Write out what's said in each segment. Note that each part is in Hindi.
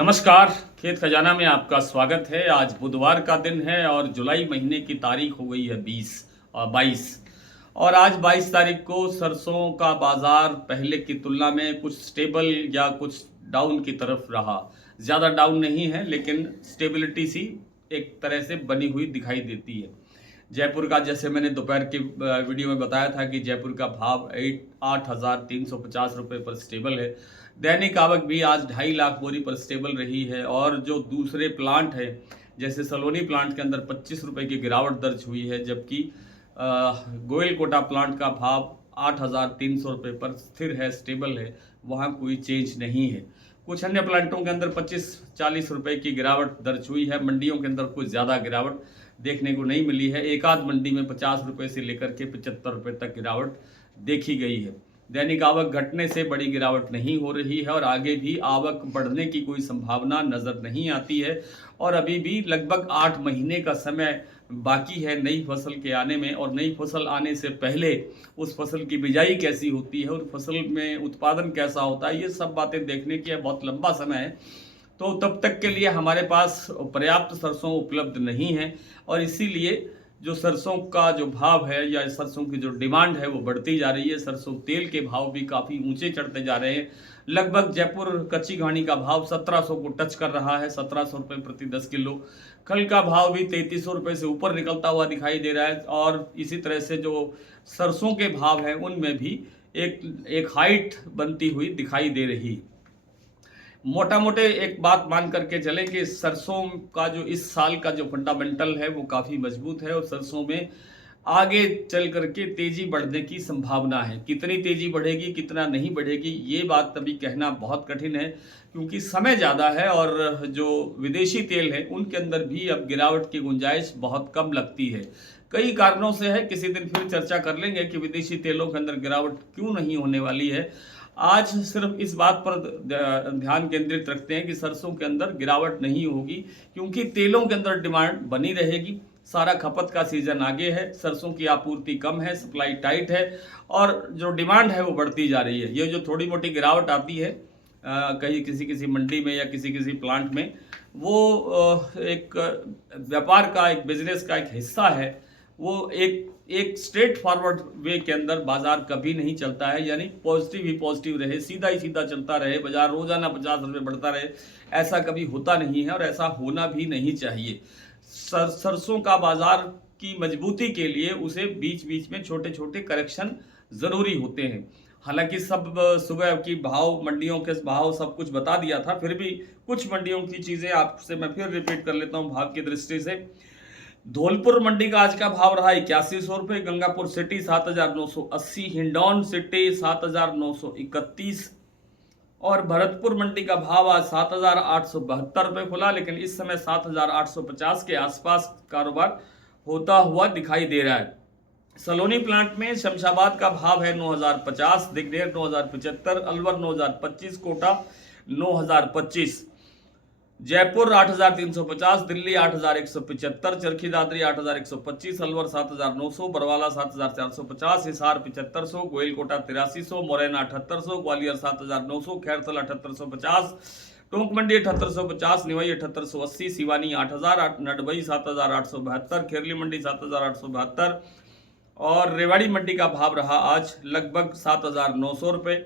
नमस्कार। खेत खजाना में आपका स्वागत है। आज बुधवार का दिन है और जुलाई महीने की तारीख हो गई है 20 और 22 और आज 22 तारीख को सरसों का बाज़ार पहले की तुलना में कुछ स्टेबल या कुछ डाउन की तरफ रहा। ज़्यादा डाउन नहीं है लेकिन स्टेबिलिटी सी एक तरह से बनी हुई दिखाई देती है। जयपुर का, जैसे मैंने दोपहर की वीडियो में बताया था कि जयपुर का भाव 8,350 रुपये पर स्टेबल है। दैनिक आवक भी आज 2.5 लाख बोरी पर स्टेबल रही है और जो दूसरे प्लांट है जैसे सलोनी प्लांट के अंदर 25 रुपये की गिरावट दर्ज हुई है, जबकि गोयल कोटा प्लांट का भाव 8,300 रुपये पर स्थिर है, स्टेबल है, वहाँ कोई चेंज नहीं है। कुछ अन्य प्लांटों के अंदर 25-40 रुपये की गिरावट दर्ज हुई है। मंडियों के अंदर कुछ ज़्यादा गिरावट देखने को नहीं मिली है। एक आध मंडी में 50 रुपये से लेकर के 75 रुपये तक गिरावट देखी गई है। दैनिक आवक घटने से बड़ी गिरावट नहीं हो रही है और आगे भी आवक बढ़ने की कोई संभावना नज़र नहीं आती है और अभी भी लगभग 8 महीने का समय बाकी है नई फसल के आने में। और नई फसल आने से पहले उस फसल की बिजाई कैसी होती है और फसल में उत्पादन कैसा होता है, ये सब बातें देखने की बहुत लंबा समय है। तो तब तक के लिए हमारे पास पर्याप्त सरसों उपलब्ध नहीं है और इसीलिए जो सरसों का जो भाव है या सरसों की जो डिमांड है वो बढ़ती जा रही है। सरसों तेल के भाव भी काफ़ी ऊंचे चढ़ते जा रहे हैं। लगभग जयपुर कच्ची घानी का भाव 1700 को टच कर रहा है, 1700 रुपये प्रति 10 किलो। खल का भाव भी 3300 रुपये से ऊपर निकलता हुआ दिखाई दे रहा है और इसी तरह से जो सरसों के भाव हैं उनमें भी एक हाइट बनती हुई दिखाई दे रही। मोटा मोटे एक बात मान करके चलें कि सरसों का जो इस साल का जो फंडामेंटल है वो काफ़ी मजबूत है और सरसों में आगे चल करके तेज़ी बढ़ने की संभावना है। कितनी तेज़ी बढ़ेगी, कितना नहीं बढ़ेगी, ये बात तभी कहना बहुत कठिन है क्योंकि समय ज़्यादा है और जो विदेशी तेल है उनके अंदर भी अब गिरावट की गुंजाइश बहुत कम लगती है। कई कारणों से है, किसी दिन फिर चर्चा कर लेंगे कि विदेशी तेलों के अंदर गिरावट क्यों नहीं होने वाली है। आज सिर्फ इस बात पर ध्यान केंद्रित रखते हैं कि सरसों के अंदर गिरावट नहीं होगी क्योंकि तेलों के अंदर डिमांड बनी रहेगी। सारा खपत का सीजन आगे है, सरसों की आपूर्ति कम है, सप्लाई टाइट है और जो डिमांड है वो बढ़ती जा रही है। ये जो थोड़ी मोटी गिरावट आती है कहीं किसी किसी मंडी में या किसी किसी प्लांट में, वो एक व्यापार का, एक बिजनेस का एक हिस्सा है। वो एक स्ट्रेट फॉरवर्ड वे के अंदर बाजार कभी नहीं चलता है, यानी पॉजिटिव ही पॉजिटिव रहे, सीधा ही सीधा चलता रहे, बाजार रोजाना 50 रुपये बढ़ता रहे, ऐसा कभी होता नहीं है और ऐसा होना भी नहीं चाहिए। सरसों का बाजार की मजबूती के लिए उसे बीच बीच में छोटे छोटे करेक्शन ज़रूरी होते हैं। हालांकि सब सुबह की भाव, मंडियों के भाव सब कुछ बता दिया था, फिर भी कुछ मंडियों की चीज़ें आपसे मैं फिर रिपीट कर लेता हूँ भाव की दृष्टि से। धौलपुर मंडी का आज का भाव रहा 8100 रुपये, गंगापुर सिटी 7,980, हिंडौन सिटी 7,931 और भरतपुर मंडी का भाव आज 7,872 रुपये खुला, लेकिन इस समय 7,850 के आसपास कारोबार होता हुआ दिखाई दे रहा है। सलोनी प्लांट में शमशाबाद का भाव है 9,050, दिग्नेर 9,075, अलवर 9,025, कोटा 9,025, जयपुर 8,350, दिल्ली 8,175, चरखी दादरी 8,125, अलवर 7,900, बरवाला 7,450, हिसार 7,500, गोयल कोटा 8,300, मुरैना 7,800, ग्वालियर 7,900, खैरतल 7,850, टोंक मंडी 7,850, निवाई 7,880, सिवानी 8,000, नडबई 7,872, खेरली मंडी 7,872 और रेवाड़ी मंडी का भाव रहा आज लगभग 7,900 रुपये।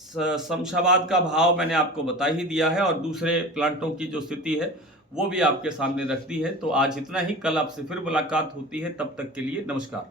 शमशाबाद का भाव मैंने आपको बता ही दिया है और दूसरे प्लांटों की जो स्थिति है वो भी आपके सामने रख दी है। तो आज इतना ही, कल आपसे फिर मुलाकात होती है, तब तक के लिए नमस्कार।